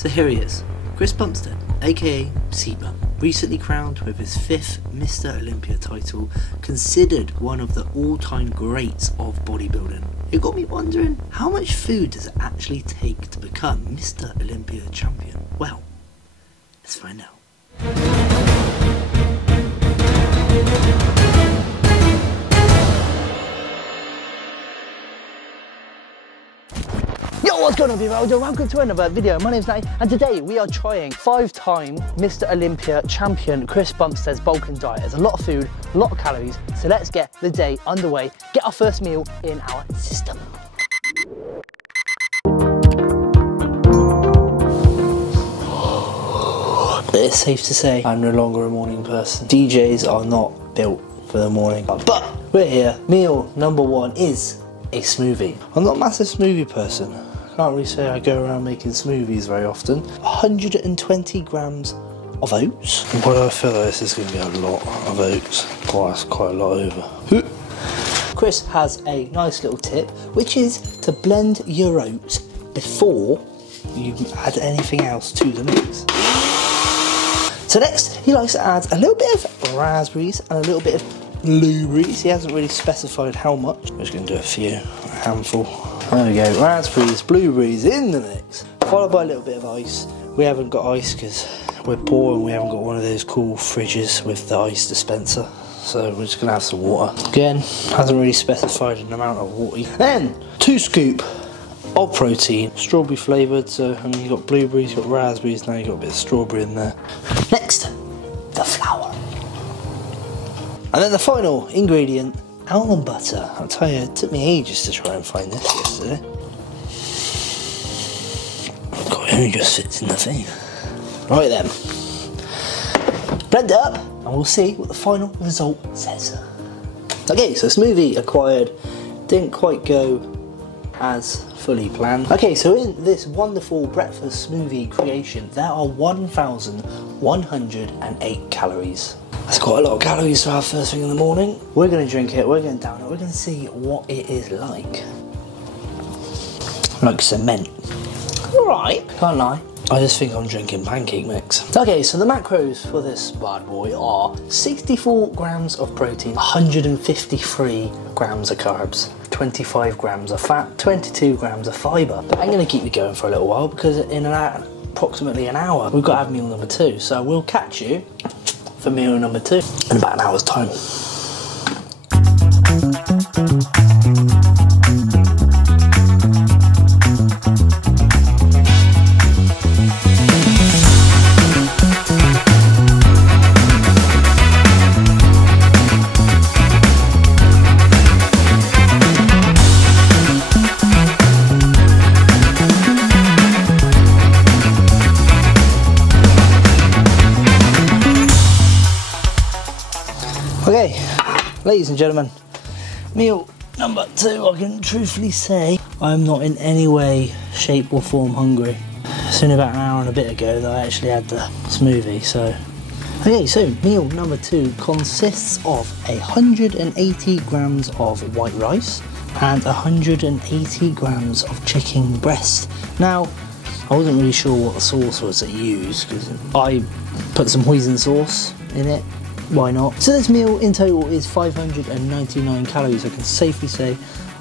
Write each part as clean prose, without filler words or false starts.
So here he is, Chris Bumstead, aka Seabum, recently crowned with his 5th Mr. Olympia title, considered one of the all-time greats of bodybuilding. It got me wondering, how much food does it actually take to become Mr. Olympia champion? Well, let's find out. Yo, what's going on, people? Welcome to another video. My name's Natty, and today we are trying 5-time Mr. Olympia champion Chris Bumstead's bulking diet. There's a lot of food, a lot of calories, so let's get the day underway, get our first meal in our system. It's safe to say I'm no longer a morning person. DJs are not built for the morning, but we're here. Meal number 1 is a smoothie. I'm not a massive smoothie person. Can't really say I go around making smoothies very often. 120 grams of oats. But I feel like this is going to be a lot of oats. That's quite a lot over. Chris has a nice little tip, which is to blend your oats before you add anything else to the mix. So next, he likes to add a little bit of raspberries and a little bit of blueberries. He hasn't really specified how much. I'm just going to do a handful. There we go, raspberries, blueberries in the mix. Followed by a little bit of ice. We haven't got ice because we're poor and we haven't got one of those cool fridges with the ice dispenser. So we're just going to have some water. Again, hasn't really specified an amount of water. Then, 2 scoops of protein, strawberry flavoured. So I mean, you've got blueberries, you've got raspberries, now you've got a bit of strawberry in there. Next, the flour. And then the final ingredient, almond butter. I'll tell you, it took me ages to try and find this yesterday. God, it only just fits in the thing. Right then, blend it up and we'll see what the final result says. Okay, so smoothie acquired, didn't quite go as fully planned. Okay, so in this wonderful breakfast smoothie creation, there are 1,108 calories. That's quite a lot of calories to have first thing in the morning. We're going to drink it, we're going to down it, we're going to see what it is like. Like cement. Alright, can't lie. I just think I'm drinking pancake mix. Okay, so the macros for this bad boy are 64 grams of protein, 153 grams of carbs, 25 grams of fat, 22 grams of fibre. But I'm going to keep you going for a little while because in approximately an hour, we've got to have meal number 2. So we'll catch you for meal number 2 in about an hour's time. Okay, ladies and gentlemen, meal number 2. I can truthfully say I'm not in any way, shape or form hungry. It's only about an hour and a bit ago that I actually had the smoothie, so. Okay, so meal number 2 consists of 180 grams of white rice and 180 grams of chicken breast. Now, I wasn't really sure what the sauce was that you used because I put some hoisin sauce in it. Why not? So this meal in total is 599 calories. I can safely say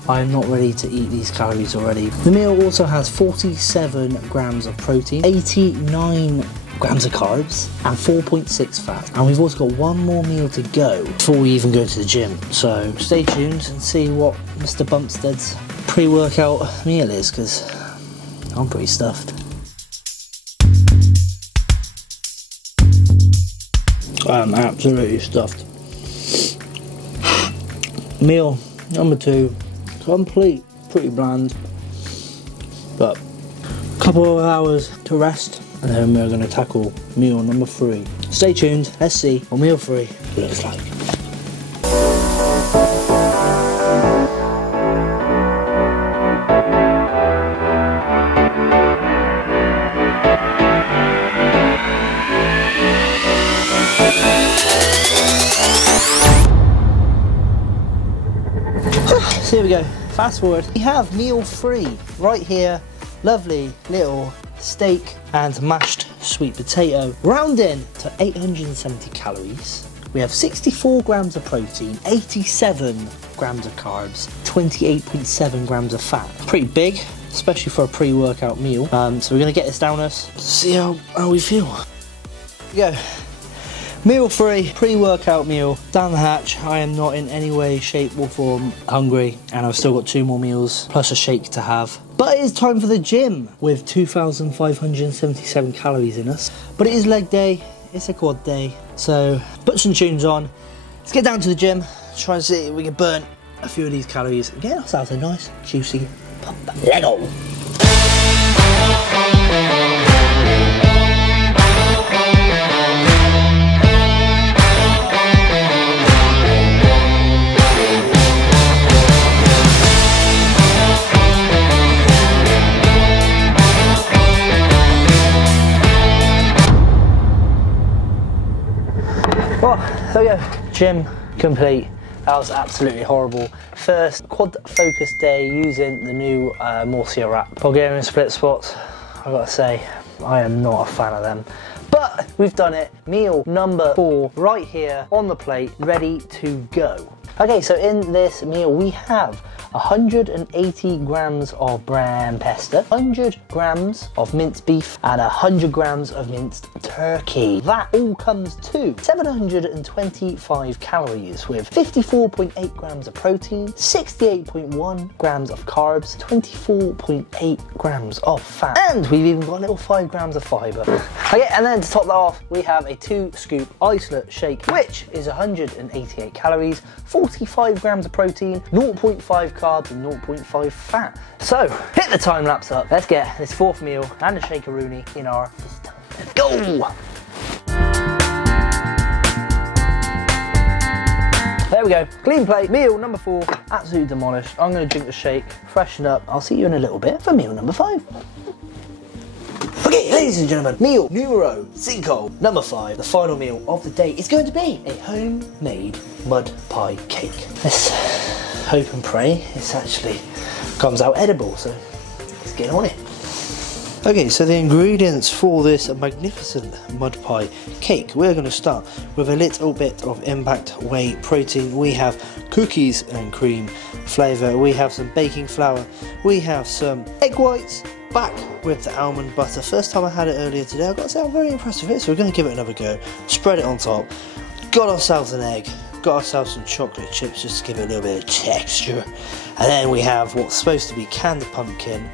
I'm not ready to eat these calories already. The meal also has 47 grams of protein, 89 grams of carbs and 4.6 fat. And we've also got one more meal to go before we even go to the gym. So stay tuned and see what Mr. Bumstead's pre-workout meal is, because I'm pretty stuffed. I'm absolutely stuffed. Meal number 2, complete, pretty bland, but a couple of hours to rest, and then we're going to tackle meal number 3. Stay tuned, let's see what meal 3 looks like. So here we go, fast forward. We have meal 3 right here, lovely little steak and mashed sweet potato, rounding to 870 calories. We have 64 grams of protein, 87 grams of carbs, 28.7 grams of fat. Pretty big, especially for a pre-workout meal. So we're gonna get this down us, see how we feel. Here we go. Meal free, pre-workout meal, down the hatch. I am not in any way, shape or form hungry, and I've still got 2 more meals, plus a shake to have. But it is time for the gym, with 2,577 calories in us. But it is leg day, it's a quad day, so put some tunes on. Let's get down to the gym, try and see if we can burn a few of these calories and get ourselves a nice, juicy pump. Let go! Well, there we go, gym complete. That was absolutely horrible. First quad focus day using the new Morsia wrap. Bulgarian split squats, I've got to say, I am not a fan of them. But we've done it. Meal number 4 right here on the plate, ready to go. Okay, so in this meal we have 180 grams of bran pesto, 100 grams of minced beef, and 100 grams of minced turkey. That all comes to 725 calories with 54.8 grams of protein, 68.1 grams of carbs, 24.8 grams of fat, and we've even got a little 5 grams of fibre. Okay, and then to top that off, we have a 2-scoop isolate shake, which is 188 calories, 45 grams of protein, 0.5 carbs and 0.5 fat. So, hit the time lapse up. Let's get this 4th meal and a shakeroonie in our system. Let's go! There we go, clean plate, meal number 4, absolutely demolished. I'm gonna drink the shake, freshen up. I'll see you in a little bit for meal number 5. Okay, ladies and gentlemen, meal numero 5, number 5, the final meal of the day is going to be a homemade mud pie cake. Let's hope and pray this actually comes out edible, so let's get on it. Okay, so the ingredients for this magnificent mud pie cake, we're going to start with a little bit of impact whey protein. We have cookies and cream flavour, we have some baking flour, we have some egg whites, back with the almond butter. First time I had it earlier today, I've got to say I'm very impressed with it, so we're going to give it another go. Spread it on top, got ourselves an egg, got ourselves some chocolate chips just to give it a little bit of texture, and then we have what's supposed to be canned pumpkin,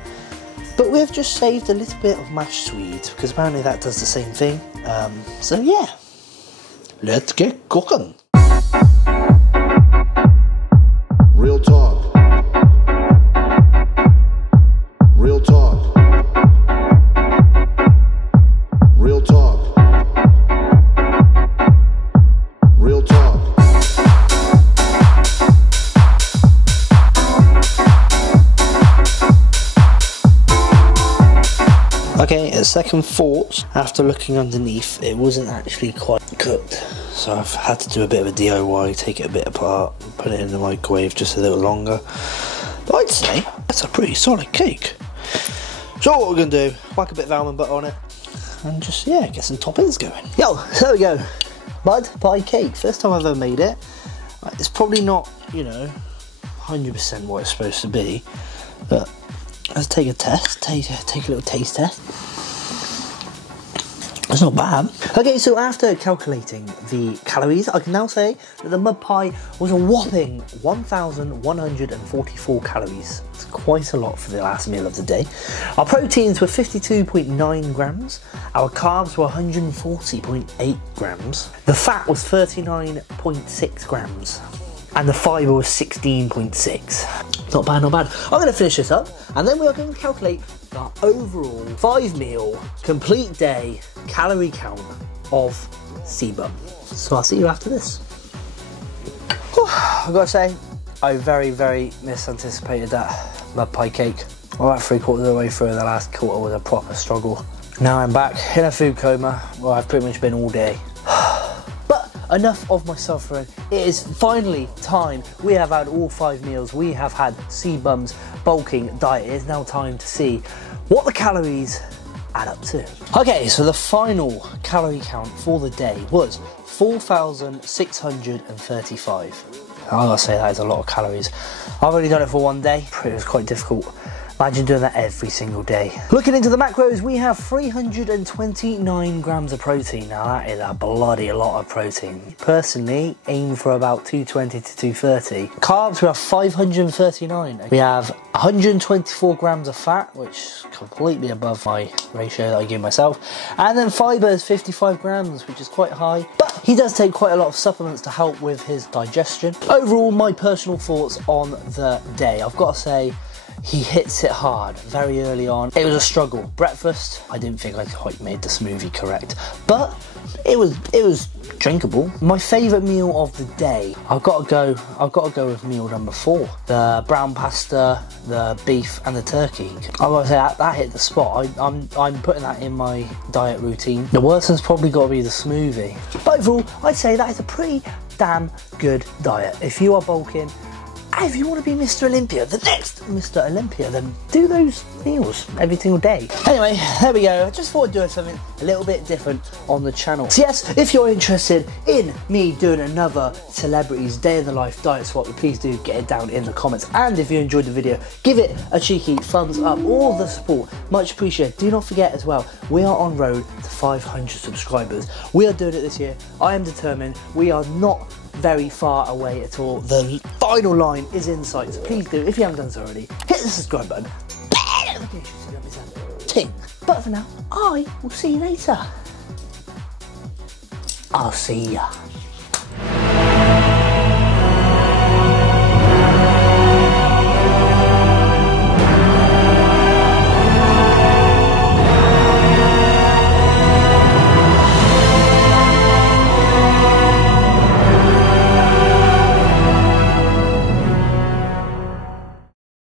but we've just saved a little bit of mashed swedes because apparently that does the same thing. So yeah, let's get cooking. Real talk. Real talk. Real talk. Real talk. Okay, at second thoughts, after looking underneath, it wasn't actually quite cooked. So I've had to do a bit of a DIY, take it a bit apart, put it in the microwave just a little longer. But I'd say that's a pretty solid cake. So what we're going to do, whack a bit of almond butter on it, and just, yeah, get some toppings going. Yo, there we go. Mud pie cake. First time I've ever made it. It's probably not, you know, 100% what it's supposed to be, but let's take a test, take a little taste test. That's not bad. Okay, so after calculating the calories, I can now say that the mud pie was a whopping 1,144 calories. It's quite a lot for the last meal of the day. Our proteins were 52.9 grams. Our carbs were 140.8 grams. The fat was 39.6 grams. And the fibre was 16.6. Not bad, not bad. I'm going to finish this up, and then we are going to calculate our overall 5-meal, complete day, calorie count of Sebum. So I'll see you after this. Whew, I've got to say, I very, very misanticipated that mud pie cake. I'm about 3/4 of the way through, and the last quarter was a proper struggle. Now I'm back in a food coma, where I've pretty much been all day. Enough of my suffering. It is finally time. We have had all 5 meals. We have had Sebum's bulking diet. It is now time to see what the calories add up to. Okay, so the final calorie count for the day was 4,635. I gotta say that is a lot of calories. I've only done it for one day. It was quite difficult. Imagine doing that every single day. Looking into the macros, we have 329 grams of protein. Now that is a bloody lot of protein. Personally, aim for about 220 to 230. Carbs, we have 539. We have 124 grams of fat, which is completely above my ratio that I give myself. And then fiber is 55 grams, which is quite high. But he does take quite a lot of supplements to help with his digestion. Overall, my personal thoughts on the day. I've got to say, he hits it hard very early on. It was a struggle. Breakfast, I didn't think I quite made the smoothie correct, but it was drinkable. My favourite meal of the day, I've got to go with meal number 4. The brown pasta, the beef and the turkey. I've got to say that hit the spot. I'm putting that in my diet routine. The worst has probably got to be the smoothie. But overall, I'd say that is a pretty damn good diet. If you are bulking, and if you want to be Mr. Olympia, the next Mr. Olympia, then do those meals every single day. Anyway, there we go. I just thought I'd do something a little bit different on the channel. So yes, if you're interested in me doing another Celebrities Day in the Life diet swap, please do get it down in the comments. And if you enjoyed the video, give it a cheeky thumbs up. All the support, much appreciated. Do not forget as well, we are on road to 500 subscribers. We are doing it this year. I am determined. We are not very far away at all. The final line is in sight, so please do, if you haven't done so already, hit the subscribe button, notifications so you don't miss a ting. But for now, I will see you later. I'll see ya.